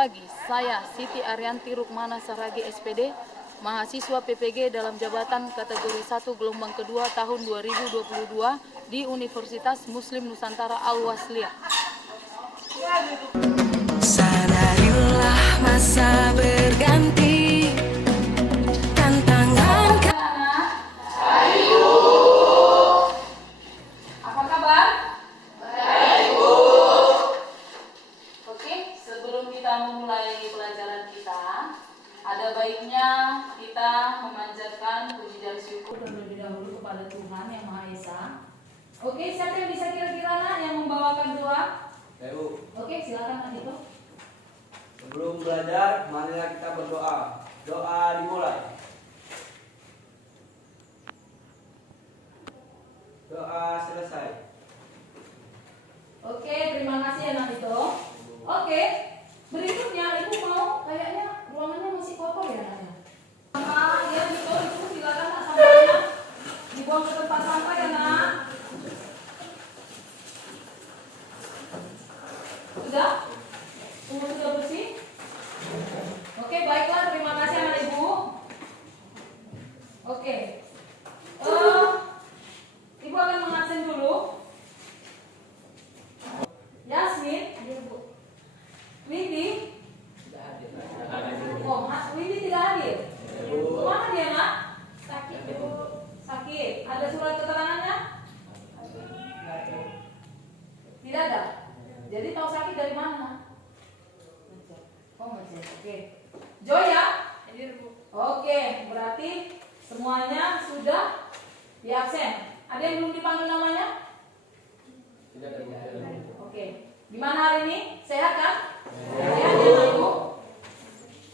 pagi, saya Siti Arianti Rukmana Saragi SPD, mahasiswa PPG dalam jabatan kategori 1 gelombang kedua tahun 2022 di Universitas Muslim Nusantara Al-Wasliyah. Sadarilah masa berganti, tantangan. Ayo. Apa kabar? Baik, Bu. Oke, sebelum kita memulai pelajaran kita, ada baiknya kita memanjatkan puji dan syukur terlebih dahulu kepada Tuhan Yang Maha Esa. Oke, siapa yang bisa kira-kira yang membawakan doa? Bu. Oke, silakan Mas itu. Sebelum belajar, marilah kita berdoa. Doa dimulai. Doa selesai. Oke, terima kasih Anak itu. Oke, berikutnya Ibu mau kayaknya ruangannya masih kotor ya Anaknya. Sampah ya itu silakan Nak, sampahnya dibuang ke tempat sampah ya Nak. Sudah? Semua sudah bersih? Oke, baiklah, terima kasih Anak Ibu. Oke. Ibu akan mengabsen dulu. Yasmin, Windy. Oh, Mas Windy tidak hadir. Kemana dia, Nak? Sakit, Bu. Sakit. Ada surat keterangannya? Tidak ada. Jadi tahu sakit dari mana? Oh, ngecek. Oke. Joya? Hadir, Bu. Oke, berarti semuanya sudah di absen. Ada yang belum dipanggil namanya? Tidak ada. Oke. Gimana hari ini? Sehat kan? Sehat ya, Nak Ibu?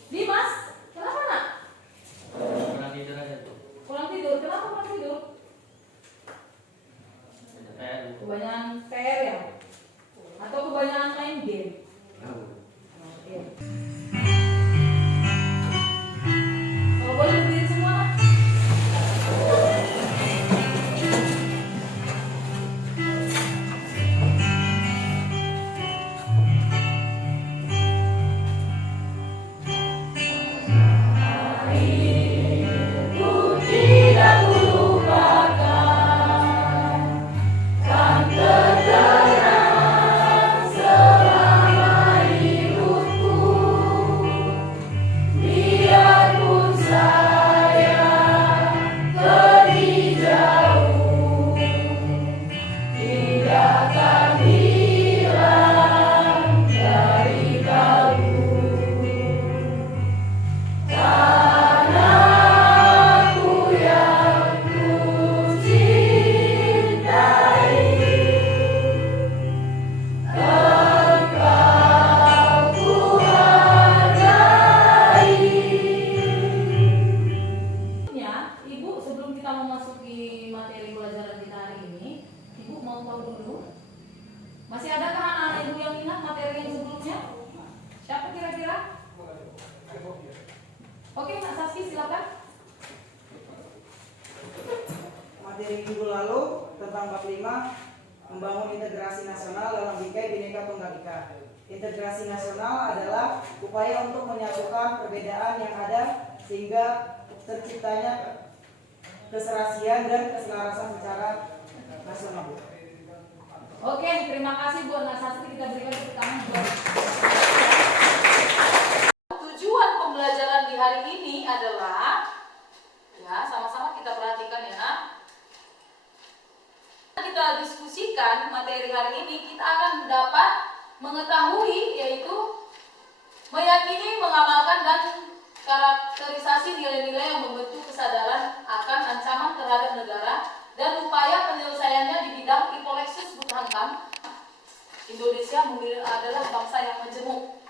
Dimas, kenapa Nak? Kurang tidur aja tuh. Kurang tidur. Kenapa kurang tidur? Kebanyakan PR ya? Atau kebanyakan main game? Oke. Kalau boleh berdiri semua, Nak. Ibu, sebelum kita memasuki materi pelajaran kita hari ini, Ibu mau tahu dulu, masih adakah anak-anak Ibu yang ingat materi yang sebelumnya? Siapa kira-kira? Oke, Nak Saski silakan. Materi minggu lalu tentang bab 5 membangun integrasi nasional dalam bingkai Bhinneka Tunggal Ika. Integrasi nasional adalah upaya untuk menyatukan perbedaan yang ada sehingga terciptanya keserasian dan keselarasan secara nasional. Oke, terima kasih buat Nak Saski, kita berikan tepuk tangan buat. Tujuan pembelajaran di hari ini adalah, ya sama-sama kita perhatikan ya Nak. Kita diskusikan materi hari ini, kita akan dapat mengetahui yaitu meyakini, mengamalkan dan karakterisasi nilai-nilai yang membentuk kesadaran akan ancaman terhadap negara dan upaya penyelesaiannya di bidang Ipolexis Butantan. Indonesia adalah bangsa yang majemuk,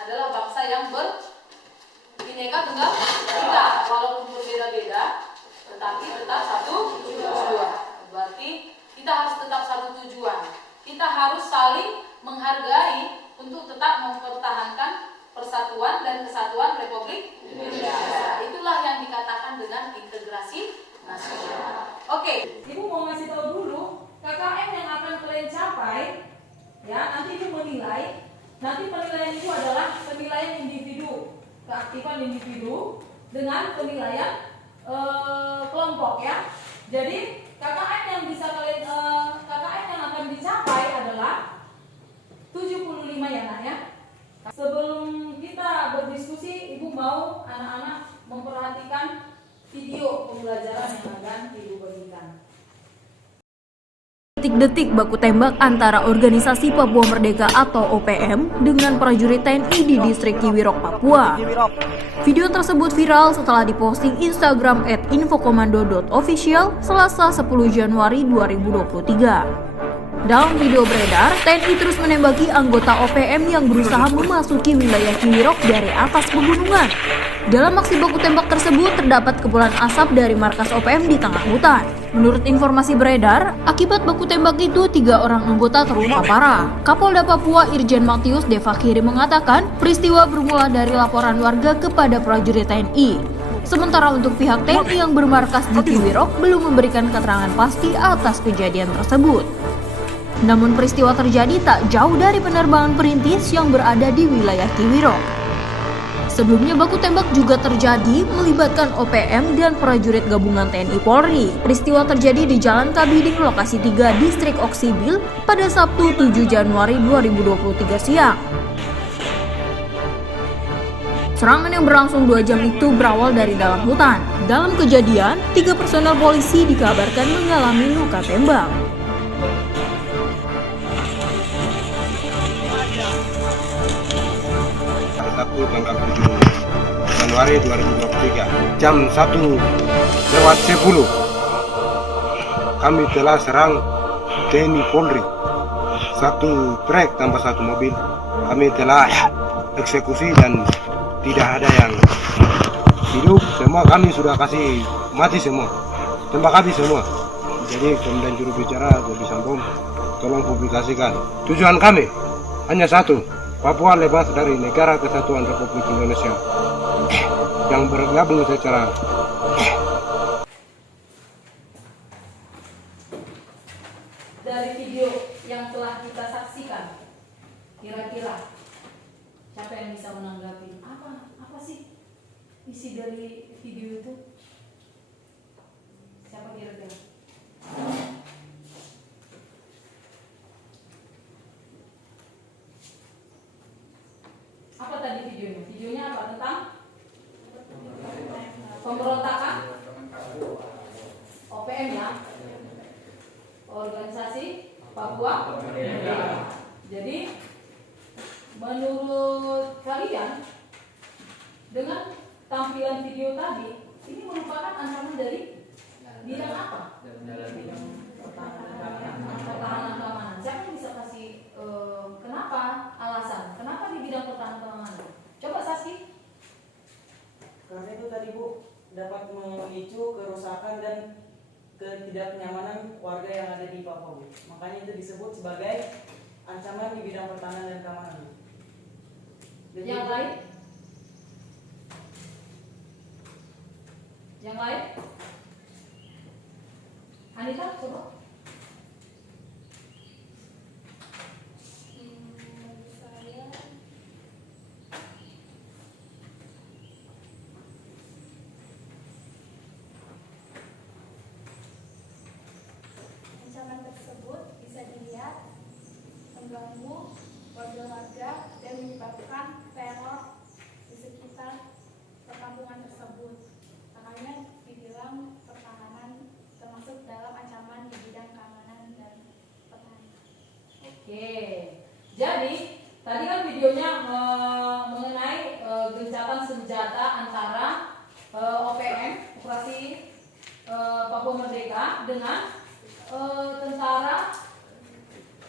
adalah bangsa yang berbineka tunggal ika, walaupun berbeda-beda, tetapi tetap satu tujuan. Berarti kita harus tetap satu tujuan. Kita harus saling menghargai untuk tetap mempertahankan persatuan dan kesatuan Republik Indonesia. Itulah yang dikatakan dengan integrasi nasional. Oke, Ibu mau ngasih tahu dulu KKM yang akan kalian capai, ya nanti Ibu menilai. Nanti penilaian itu adalah penilaian keaktifan individu dengan penilaian kelompok ya. Jadi KKN yang bisa kalian KKN yang akan dicapai adalah 75 ya Nak ya. Sebelum kita berdiskusi, Ibu mau anak-anak memperhatikan video pembelajaran yang akan Ibu bagikan. Detik-detik baku tembak antara Organisasi Papua Merdeka atau OPM dengan prajurit TNI di distrik Kiwirok, Papua. Video tersebut viral setelah diposting Instagram @infokomando.official Selasa 10 Januari 2023. Dalam video beredar, TNI terus menembaki anggota OPM yang berusaha memasuki wilayah Kiwirok dari atas pegunungan. Dalam aksi baku tembak tersebut terdapat kepulan asap dari markas OPM di tengah hutan. Menurut informasi beredar, akibat baku tembak itu 3 orang anggota terluka parah. Kapolda Papua Irjen Matius Devakhiri mengatakan peristiwa bermula dari laporan warga kepada prajurit TNI. Sementara untuk pihak TNI yang bermarkas di Kiwirok belum memberikan keterangan pasti atas kejadian tersebut. Namun peristiwa terjadi tak jauh dari penerbangan perintis yang berada di wilayah Kiwirok. Sebelumnya baku tembak juga terjadi melibatkan OPM dan prajurit gabungan TNI Polri. Peristiwa terjadi di Jalan Kabiding Lokasi 3 Distrik Oksibil pada Sabtu 7 Januari 2023 siang. Serangan yang berlangsung 2 jam itu berawal dari dalam hutan. Dalam kejadian, 3 personel polisi dikabarkan mengalami luka tembak. Sabtu tanggal 7 Januari 2023 jam 1:10 kami telah serang TNI Polri, 1 trek tambah 1 mobil. Kami telah eksekusi dan tidak ada yang hidup, semua kami sudah kasih mati semua, tembak habis semua. Jadi kemudian juru bicara Dodi Sambom tolong publikasikan. Tujuan kami hanya satu, Papua lepas dari Negara Kesatuan Republik Indonesia yang bergabung secara Dari video yang telah kita saksikan, kira-kira siapa yang bisa menanggapi? Apa sih isi dari video itu? Siapa kira-kira? Apa tadi videonya? Videonya apa? Tentang pemberontakan OPM ya, Organisasi Papua Merdeka. Jadi menurut kalian dengan tampilan video tadi ini merupakan ancaman dari bidang apa? Pertahanan keamanan. Siapa yang bisa kasih kenapa alasan? Kenapa di bidang pertahanan keamanan? Coba Saski. Karena itu tadi Bu, dapat memicu kerusakan dan ketidaknyamanan warga yang ada di Papua Bu. Makanya itu disebut sebagai ancaman di bidang pertahanan dan keamanan Bu. Yang lain? Yang lain? Anita, coba. Ancaman tersebut bisa dilihat mengganggu warga-warga dan menyebabkan teror di sekitar perkampungan tersebut. Makanya dibilang pertahanan termasuk dalam ancaman di bidang keamanan dan pertahanan. Oke. Jadi tadi kan videonya mengenai gencatan senjata antara OPM Operasi Papua Merdeka dengan tentara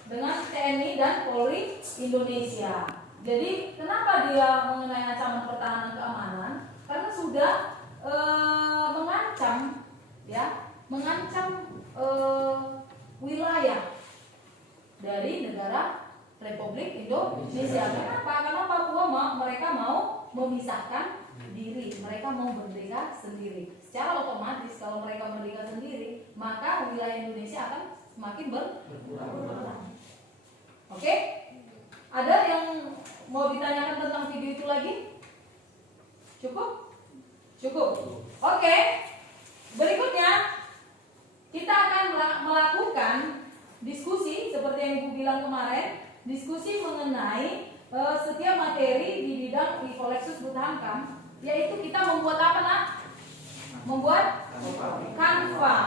dengan TNI dan Polri Indonesia. Jadi kenapa dia mengenai ancaman pertahanan keamanan? Karena sudah mengancam wilayah dari negara Republik Indonesia. Kenapa? Karena Papua mereka mau memisahkan diri, mereka mau merdeka sendiri. Secara otomatis kalau mereka merdeka sendiri, maka wilayah Indonesia akan semakin berkurang. Oke? Ada yang mau ditanyakan tentang video itu lagi? Cukup? Cukup. Oke. Berikutnya kita akan melakukan diskusi seperti yang Ibu bilang kemarin, diskusi mengenai setiap materi di bidang Ifoleksus Buthankam, yaitu kita membuat apa nak? Membuat Canva,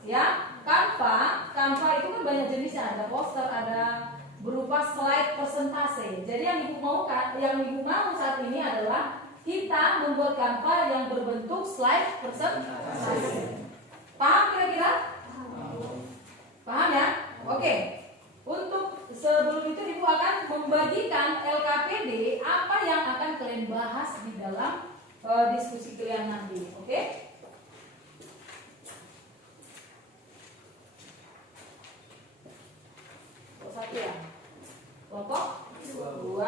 ya. Canva itu kan banyak jenisnya, ada poster, ada berupa slide presentase. Jadi yang Ibu mau saat ini adalah kita membuat Canva yang berbentuk slide presentase. Paham kira-kira? Paham ya? Oke. Untuk sebelum itu Ibu akan membagikan LKPD apa yang akan kalian bahas di dalam diskusi kalian nanti. Oke? Satu ya. Kelompok 2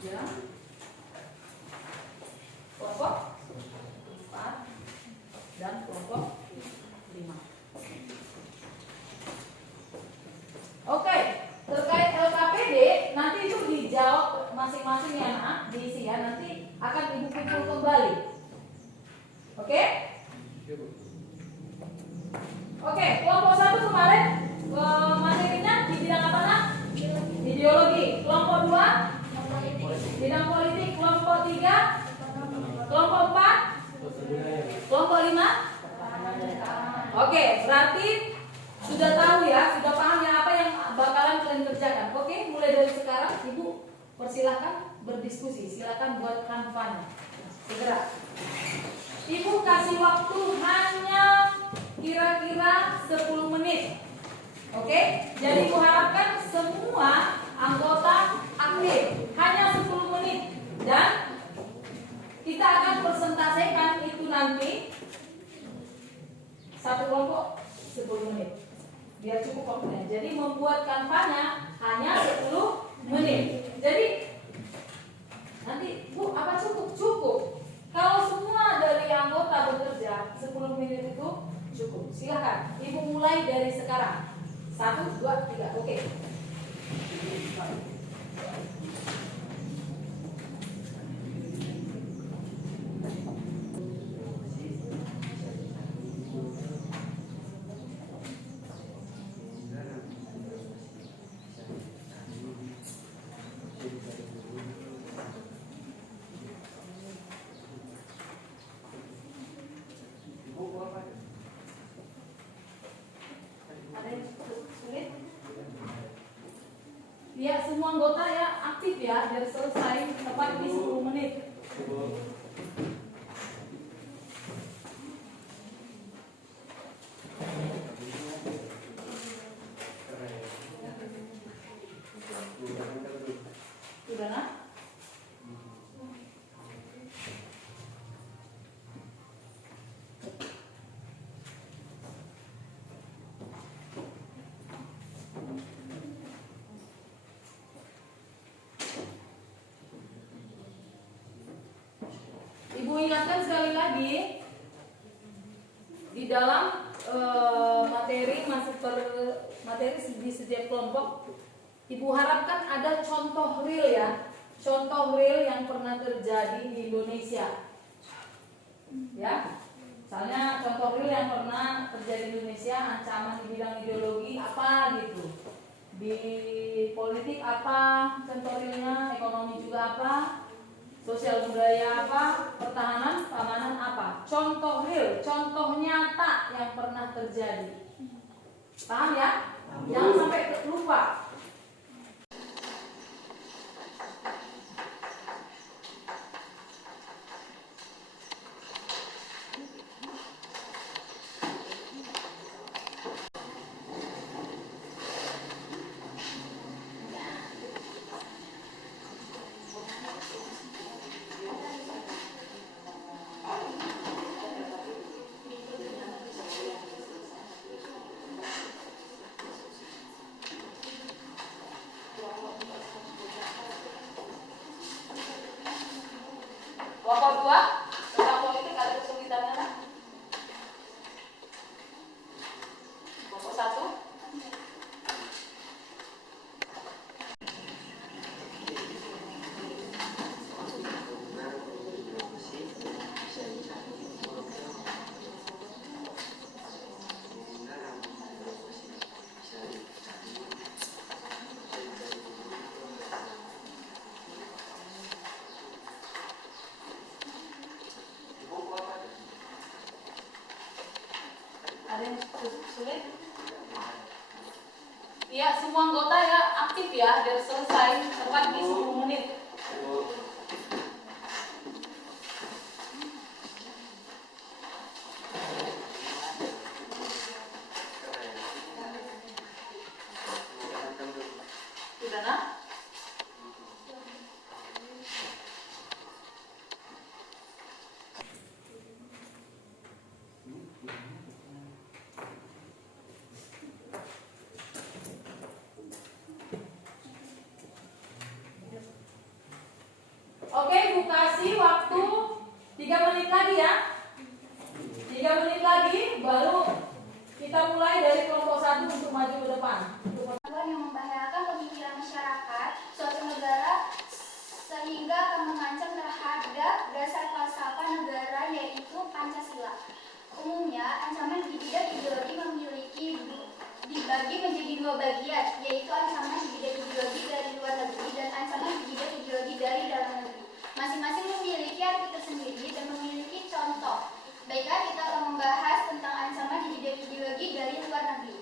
3 kelompok 4 dan kelompok 5. Oke, terkait LKPD nanti itu dijawab masing-masing ya nak, diisi ya, nanti akan Ibu kumpul kembali. Oke? Oke, kelompok 1 kemarin materinya di bidang apa nak? Ideologi. Kelompok 2 bidang politik. Kelompok 3 kelompok 4 kelompok 5. Oke, berarti sudah tahu ya, sudah paham ya apa yang bakalan kalian kerjakan. Oke, mulai dari sekarang Ibu persilahkan berdiskusi, silakan buat kanvanya segera. Ibu kasih waktu hanya kira-kira 10 menit. Oke, jadi Ibu harapkan semua anggota aktif hanya 10 menit dan kita akan presentasikan itu nanti satu kelompok 10 menit biar cukup waktunya. Jadi membuat kanvanya hanya 10 menit. Jadi nanti Bu, apa cukup? Kalau semua dari anggota bekerja 10 menit itu cukup. Silakan Ibu mulai dari sekarang. 1, 2, 3. Oke. Ada yang sulit? Ya, semua anggota ya aktif ya, biar selesai tepat di 10 menit. Sudah nak? Ibu ingatkan sekali lagi di dalam materi di setiap kelompok, Ibu harapkan ada contoh real ya, contoh real yang pernah terjadi di Indonesia. Ya, misalnya contoh real yang pernah terjadi di Indonesia, ancaman di bidang ideologi apa gitu, di politik apa, contoh realnya, ekonomi juga apa, sosial budaya apa, pertahanan, keamanan apa. Contoh real, contoh nyata yang pernah terjadi. Paham ya? Jangan sampai lupa. semua anggota ya aktif ya biar selesai tepat di 10 menit. Sudah nak? Oke, Bu kasih waktu 3 menit lagi ya. 3 menit lagi baru kita mulai dari kelompok 1 untuk maju ke depan. Yang membahayakan pemikiran masyarakat suatu negara sehingga akan mengancam terhadap dasar falsafah negara yaitu Pancasila. Umumnya, ancaman di bidang ideologi dibagi menjadi 2 bagian, yaitu ancaman di bidang ideologi dari luar negeri dan ancaman di bidang ideologi dari dalam negeri. Masing-masing memiliki arti tersendiri dan memiliki contoh. Baiklah, kita akan membahas tentang ancaman di bidang ideologi dari luar negeri.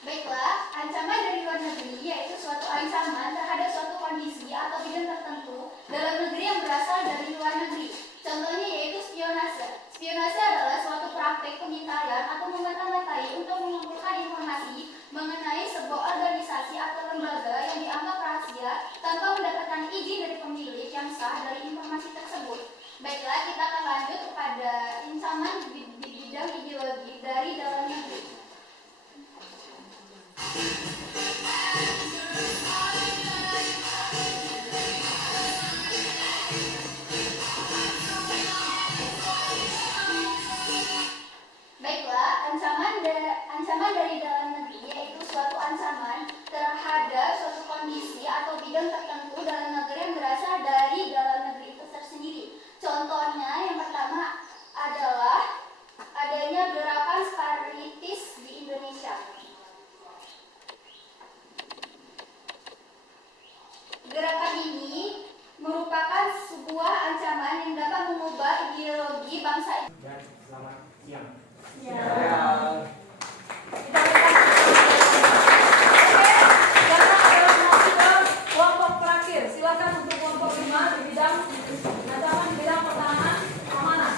Baiklah, ancaman dari luar negeri yaitu suatu ancaman terhadap suatu kondisi atau bidang tertentu dalam negeri yang berasal dari luar negeri. Contohnya yaitu spionase. Spionase adalah suatu praktek pengintaian atau memata-matai untuk mengumpulkan informasi mengenai sebuah organisasi atau lembaga yang dianggap rahasia tanpa mendapatkan izin dari pemilik yang sah dari informasi tersebut. Baiklah, kita akan lanjut kepada ancaman di bidang ideologi dari dalam negeri. Baiklah, ancaman dari dalam negeri yaitu suatu ancaman terhadap suatu kondisi atau bidang tertentu dalam negeri yang berasal dari dalam negeri itu tersendiri. Contohnya yang pertama adalah adanya gerakan separatis di Indonesia. Gerakan ini merupakan sebuah ancaman yang dapat mengubah ideologi bangsa. Dan selamat siang. Ya. Kita karena adalah masuk ke kelompok terakhir. Silakan untuk kelompok 5 di bidang ancaman di bidang pertahanan amanah.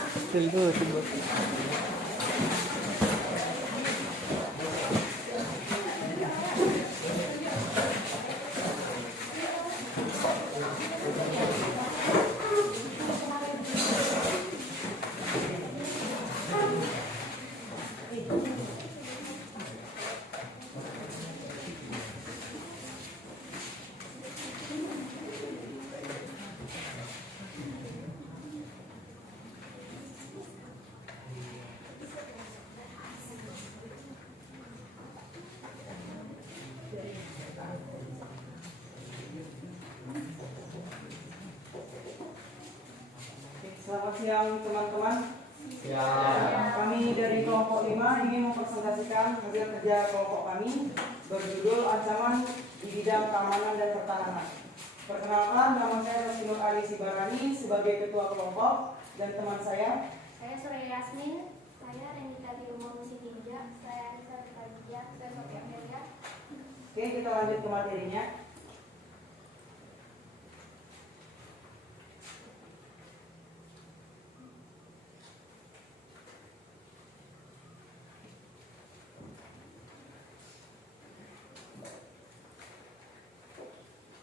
Selamat siang teman-teman. Ya. Kami dari kelompok 5 ingin mempresentasikan hasil kerja kelompok kami berjudul Ancaman di Bidang Keamanan dan Pertahanan. Perkenalkan, nama saya Rasinur Ali Sibarani sebagai ketua kelompok dan teman saya Surya Yasmin, saya Renita Birumo Musikinja, saya Anissa Rikadia, saya Sofia Amelia. Oke, kita lanjut ke materinya.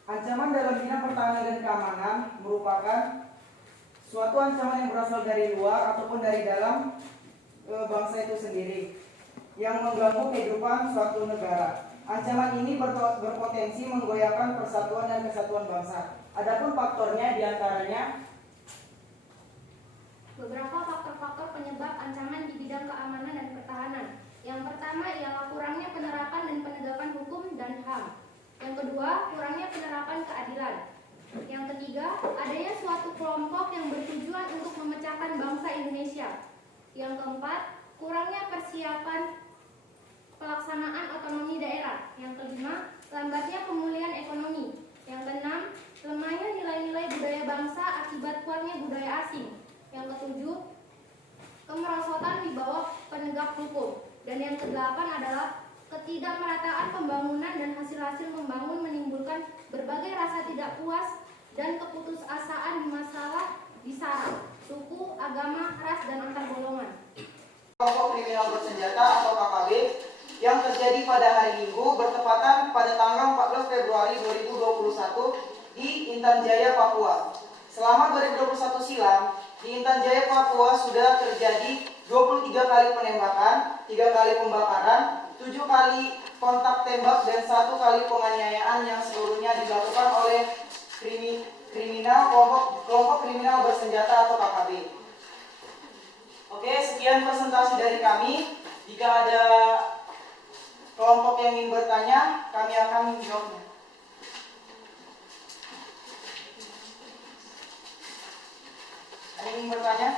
Ancaman dalam bidang pertahanan dan keamanan merupakan suatu ancaman yang berasal dari luar ataupun dari dalam bangsa itu sendiri yang mengganggu kehidupan suatu negara. Ancaman ini berpotensi menggoyahkan persatuan dan kesatuan bangsa. Adapun faktornya diantaranya Beberapa faktor-faktor penyebab ancaman di bidang keamanan dan pertahanan. Yang pertama ialah kurangnya penerapan dan penegakan hukum dan HAM. Yang kedua, kurangnya penerapan keadilan. Yang ketiga, adanya suatu kelompok yang bertujuan untuk memecahkan bangsa Indonesia. Yang keempat, kurangnya persiapan pelaksanaan otonomi daerah. Yang kelima, lambatnya pemulihan ekonomi. Yang keenam, lemahnya nilai-nilai budaya bangsa akibat kuatnya budaya asing. Yang ketujuh, kemerosotan di bawah penegak hukum. Dan yang kedelapan adalah ketidakmerataan pembangunan dan hasil-hasil membangun menimbulkan berbagai rasa tidak puas dan keputusasaan di masalah di sara, suku, agama, ras, dan antar golongan. kelompok kriminal bersenjata atau KKB yang terjadi pada hari Minggu bertepatan pada tanggal 14 Februari 2021 di Intan Jaya, Papua. Selama 2021 silam, di Intan Jaya, Papua sudah terjadi 23 kali penembakan, 3 kali pembakaran, 7 kali kontak tembak, dan 1 kali penganiayaan yang seluruhnya dilakukan oleh kelompok kriminal bersenjata atau KKB. Oke, sekian presentasi dari kami. Jika ada kelompok yang ingin bertanya, kami akan menjawabnya. Ada yang ingin bertanya?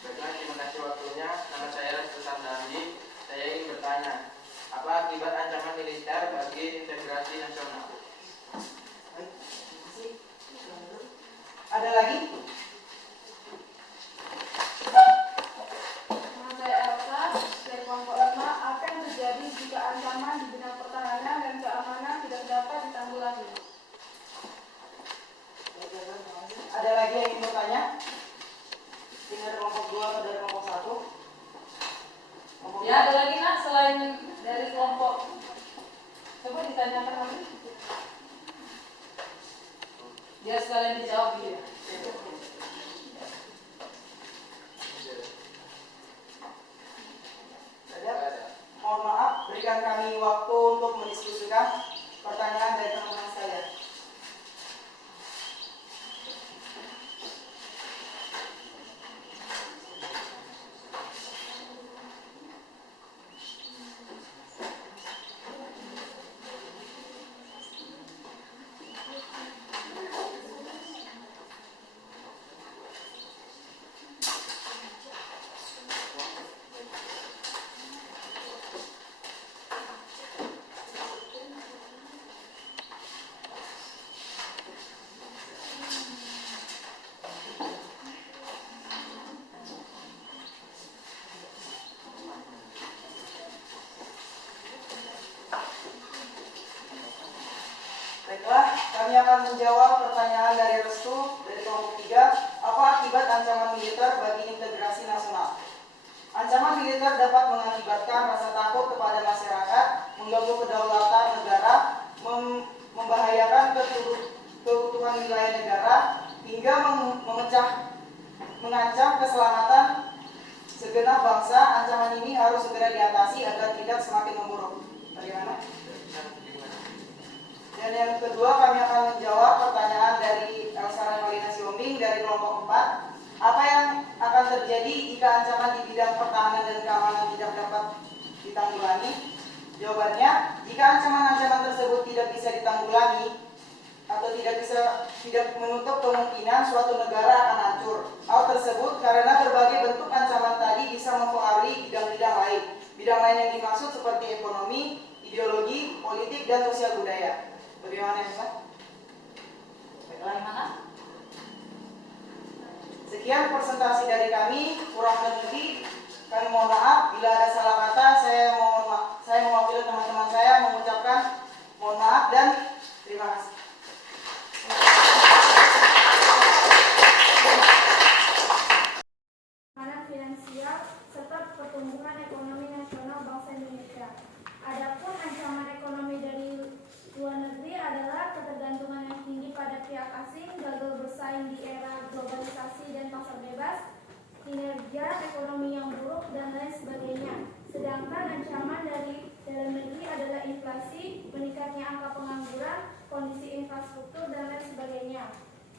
Baiklah, terima kasih waktunya. Nama saya Restusan Dandi. Saya ingin bertanya, apa akibat ancaman militer bagi integrasi nasional? Ada lagi? Nama saya Elsa, dari kelompok 5. Apa yang terjadi jika ancaman di bidang pertahanan dan keamanan tidak dapat ditanggulangi? Ada lagi yang ingin bertanya? Ini dari kelompok 2 atau dari kelompok 1? Ya, ada lagi nak selain dari kelompok. Coba ditanyakan lagi. Dia sekalian dijawab dia. Ada? Mohon maaf, berikan kami waktu untuk mendiskusikan pertanyaan dari teman-teman sekalian. Baiklah, kami akan menjawab pertanyaan dari Restu dari kelompok 3. Apa akibat ancaman militer bagi integrasi nasional? Ancaman militer dapat mengakibatkan rasa takut kepada masyarakat, mengganggu kedaulatan negara, membahayakan keutuhan wilayah negara, hingga mengancam keselamatan segenap bangsa. Ancaman ini harus segera diatasi agar tidak semakin memburuk. Bagaimana? Dan yang kedua, kami akan menjawab pertanyaan dari Elsa Remalina Siombing dari kelompok 4. Apa yang akan terjadi jika ancaman di bidang pertahanan dan keamanan tidak dapat ditanggulangi? Jawabannya, jika ancaman-ancaman tersebut tidak bisa ditanggulangi atau tidak menutup kemungkinan suatu negara akan hancur. Hal tersebut karena berbagai bentuk ancaman tadi bisa mempengaruhi bidang-bidang lain. Bidang lain yang dimaksud seperti ekonomi, ideologi, politik, dan sosial budaya. Bagaimana, Pak? Bagaimana? Sekian presentasi dari kami. Kurang lebih kami mohon maaf bila ada salah kata. Saya mewakili teman-teman saya mengucapkan mohon maaf dan terima kasih. Keamanan finansial serta pertumbuhan ekonomi nasional bangsa Indonesia. Adapun ancaman ekonomi dari luar negeri adalah ketergantungan yang tinggi pada pihak asing, gagal bersaing di era globalisasi dan pasar bebas, kinerja ekonomi yang buruk, dan lain sebagainya. Sedangkan ancaman dari dalam negeri adalah inflasi, meningkatnya angka pengangguran, kondisi infrastruktur, dan lain sebagainya.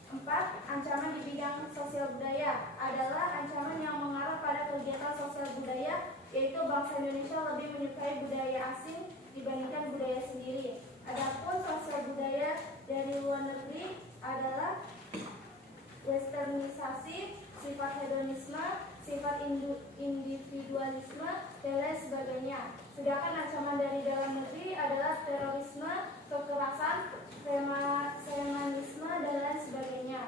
4. Ancaman di bidang sosial budaya adalah ancaman yang mengarah pada kegiatan sosial budaya, yaitu bangsa Indonesia lebih menyukai budaya asing dibandingkan budaya sendiri. Adapun sosial budaya dari luar negeri adalah westernisasi, sifat hedonisme, sifat individualisme, dan lain sebagainya. Sedangkan ancaman dari dalam negeri adalah terorisme, kekerasan, semanisme, dan lain sebagainya.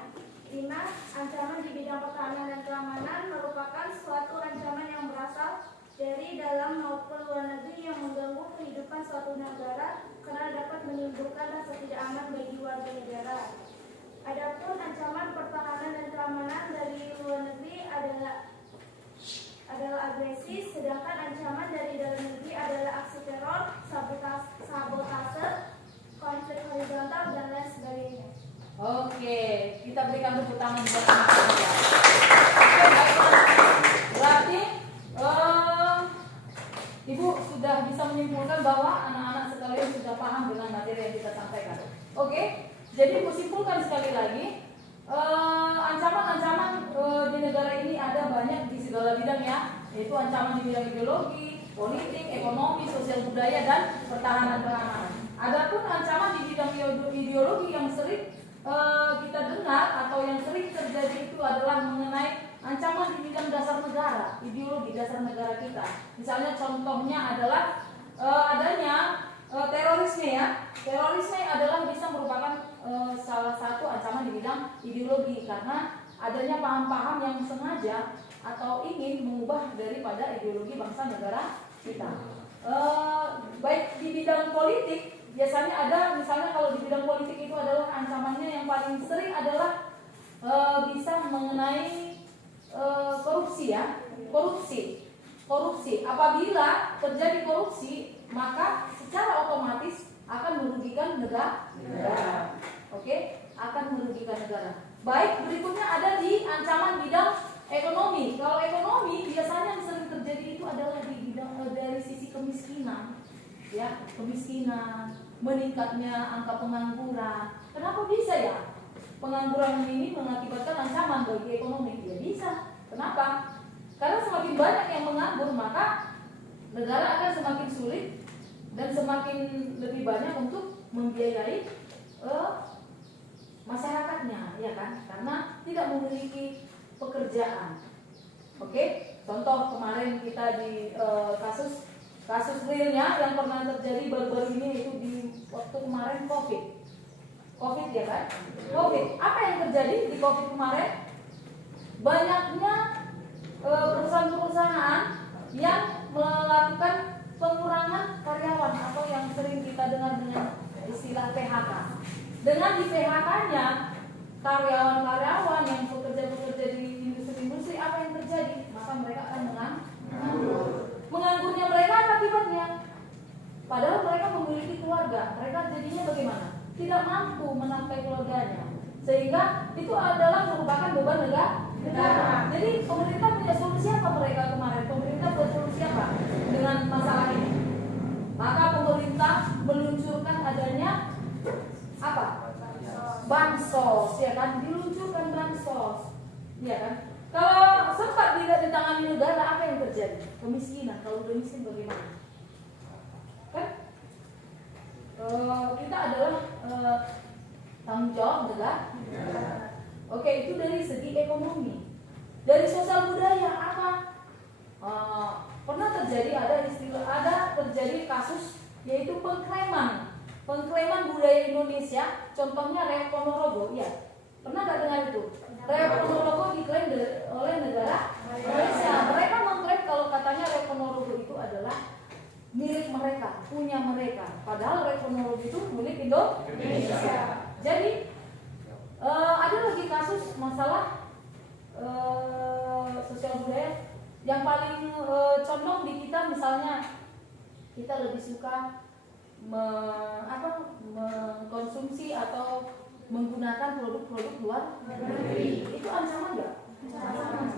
5. Ancaman di bidang pertahanan dan keamanan merupakan suatu ancaman yang berasal dari dalam maupun luar negeri yang mengganggu kehidupan suatu negara karena dapat menimbulkan rasa tidak aman bagi warga negara. Adapun ancaman pertahanan dan keamanan dari luar negeri adalah agresi, sedangkan ancaman dari dalam negeri adalah aksi teror, sabotase, konflik horizontal, dan lain sebagainya. Oke, kita berikan tepuk tangan buat anak-anak ya. Oke, baiklah. Berarti Ibu sudah bisa menyimpulkan bahwa anak-anak sekalian sudah paham dengan materi yang kita sampaikan. Oke, jadi Ibu simpulkan sekali lagi, ancaman-ancaman di negara ini ada banyak di segala bidang ya, yaitu ancaman di bidang ideologi, politik, ekonomi, sosial budaya, dan pertahanan keamanan. Adapun ancaman di bidang ideologi yang sering kita dengar atau yang sering terjadi itu adalah mengenai ancaman di bidang dasar negara, ideologi dasar negara kita. Misalnya contohnya adalah adanya terorisme ya. Terorisme adalah bisa merupakan salah satu ancaman di bidang ideologi karena adanya paham-paham yang sengaja atau ingin mengubah daripada ideologi bangsa negara kita. Baik di bidang politik biasanya ada, misalnya kalau di bidang politik itu adalah ancamannya yang paling sering adalah bisa mengenai korupsi ya, korupsi. Apabila terjadi korupsi, maka secara otomatis akan merugikan negara. Oke, akan merugikan negara. Baik, berikutnya ada di ancaman bidang ekonomi. Kalau ekonomi biasanya yang sering terjadi itu adalah di bidang dari sisi kemiskinan. Ya, kemiskinan, meningkatnya angka pengangguran. Kenapa bisa ya? Pengangguran ini mengakibatkan ancaman bagi ekonomi. Ya bisa. Kenapa? Karena semakin banyak yang menganggur, maka negara akan semakin sulit dan semakin lebih banyak untuk membiayai masyarakatnya, ya kan? Karena tidak memiliki pekerjaan. Oke, contoh kemarin kita di kasus realnya yang pernah terjadi baru-baru ini itu di waktu kemarin COVID ya kan? COVID. Apa yang terjadi di COVID kemarin? Banyaknya perusahaan-perusahaan yang melakukan pengurangan karyawan atau yang sering kita dengar dengan istilah PHK. Dengan di PHK-nya karyawan-karyawan yang bekerja di industri-industri, apa yang terjadi? Maka mereka akan menganggur. Menganggurnya mereka akibatnya, padahal mereka memiliki keluarga, mereka jadinya bagaimana? Tidak mampu menafkahi keluarganya, sehingga itu adalah merupakan beban negara. Jadi pemerintah punya solusi apa mereka kemarin? Pemerintah buat solusi apa dengan masalah ini? Maka pemerintah meluncurkan adanya apa? Bansos, ya kan? Diluncurkan bansos, ya kan? Kalau sempat tidak ditangani negara, apa yang terjadi? Kemiskinan. Kalau udah miskin bagaimana? Kan? Kita adalah tanggung jawab negara. Oke, itu dari segi ekonomi. Dari sosial budaya apa? Pernah terjadi ada terjadi kasus yaitu pengklaiman budaya Indonesia. Contohnya Reok Ponorogo, ya. Pernah nggak dengar itu? Reok Ponorogo diklaim oleh negara Malaysia. Mereka mengklaim kalau katanya Reok Ponorogo itu adalah milik mereka, punya mereka. Padahal Reok Ponorogo itu milik Indonesia. Jadi ada lagi kasus masalah sosial budaya yang paling condong di kita, misalnya kita lebih suka mengkonsumsi atau menggunakan produk-produk luar negeri. Itu ancaman nggak? Ancaman.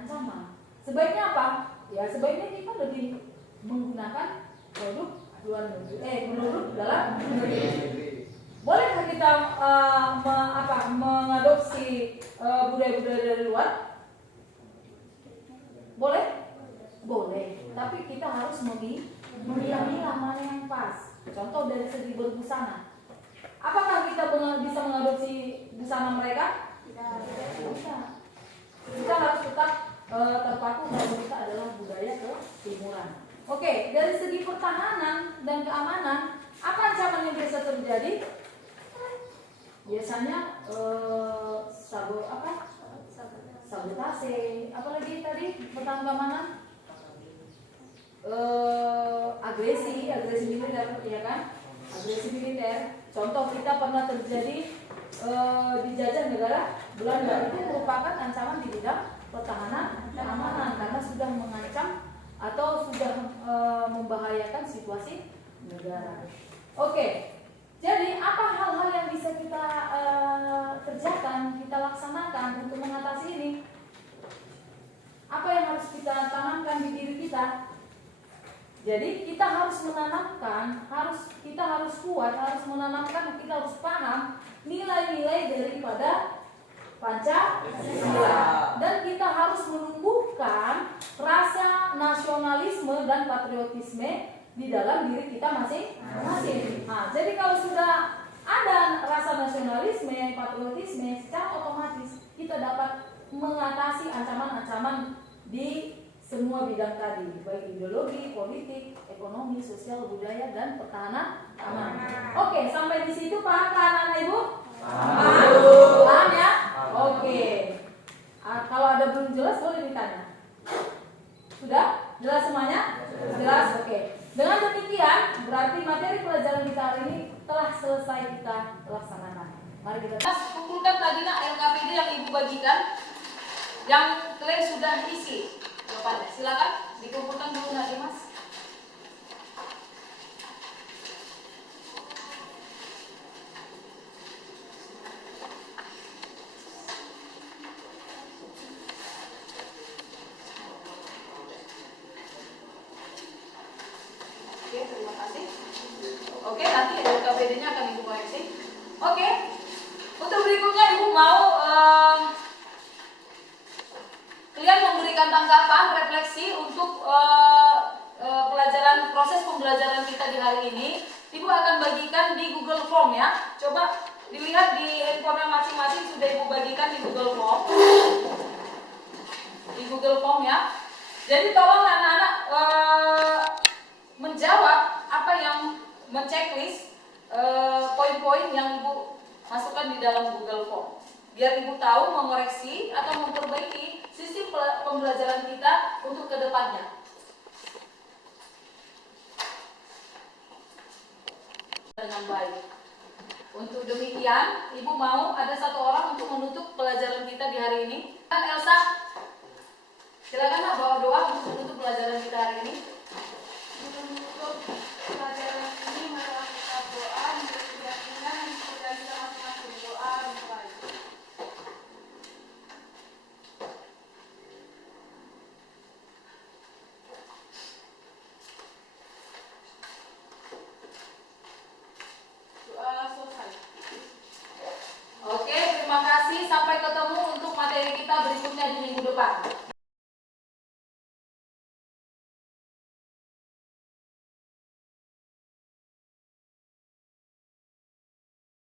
ancaman. Sebaiknya apa? Ya sebaiknya kita lebih menggunakan produk produk dalam negeri. Bolehkah kita mengadopsi budaya-budaya dari luar? Boleh? Boleh. Tapi kita harus memilah-milah mana yang pas. Contoh dari segi berbusana. Apakah kita bisa mengadopsi busana mereka? Tidak. Kita harus tetap terpaku bahwa kita adalah budaya ketimuran. Oke, dari segi pertahanan dan keamanan, apa ancaman yang biasa terjadi? Biasanya sabotase, apalagi tadi pertahanan keamanan, agresi militer, ya kan? Agresi militer. Contoh kita pernah terjadi dijajah negara Belanda, itu merupakan ancaman di bidang pertahanan keamanan karena sudah mengancam atau sudah membahayakan situasi negara. Oke, jadi apa hal-hal yang bisa kita kerjakan, kita laksanakan untuk mengatasi ini? Apa yang harus kita tanamkan di diri kita? Jadi kita harus menanamkan, kita harus kuat, harus menanamkan, kita harus paham nilai-nilai daripada Pancasila, dan kita harus menumbuhkan rasa nasionalisme dan patriotisme di dalam diri kita masing-masing. Nah, jadi kalau sudah ada rasa nasionalisme, patriotisme, secara otomatis kita dapat mengatasi ancaman-ancaman di semua bidang tadi, baik ideologi, politik, ekonomi, sosial, budaya, dan pertahanan keamanan. Oke, sampai di situ paham kan anak ibu? Paham ya? Oke. Kalau ada belum jelas boleh ditanya. Sudah? Jelas semuanya? Jelas? Oke. Dengan demikian berarti materi pelajaran kita hari ini telah selesai kita laksanakan. Mari kita kumpulkan tadi LKPD yang ibu bagikan, yang kalian sudah isi jawabannya. Silakan dikumpulkan dulu nanti mas. Oke, terima kasih. Oke, nanti LKPD-nya akan ibu koreksi. Oke, untuk berikutnya ibu mau kalian memberikan tanggapan, refleksi untuk pelajaran, proses pembelajaran kita di hari ini. Ibu akan bagikan di Google Form ya. Coba dilihat di handphone masing-masing, sudah ibu bagikan di Google Form. Di Google Form ya. Jadi tolong anak-anak menjawab apa yang menceklis poin-poin yang ibu masukkan di dalam Google Form, biar ibu tahu mengoreksi atau memperbaiki sistem pembelajaran kita untuk kedepannya. Dengan baik. Untuk demikian, ibu mau ada satu orang untuk menutup pelajaran kita di hari ini. Kan Elsa, silakan bawa doa untuk menutup pelajaran kita hari ini. Menutup pelajaran ini masalah kita doa, menjadi keyakinan dan kepercayaan kita masing-masing. Doa baik. Doa selesai. Oke, terima kasih. Sampai ketemu untuk materi kita berikutnya di minggu depan.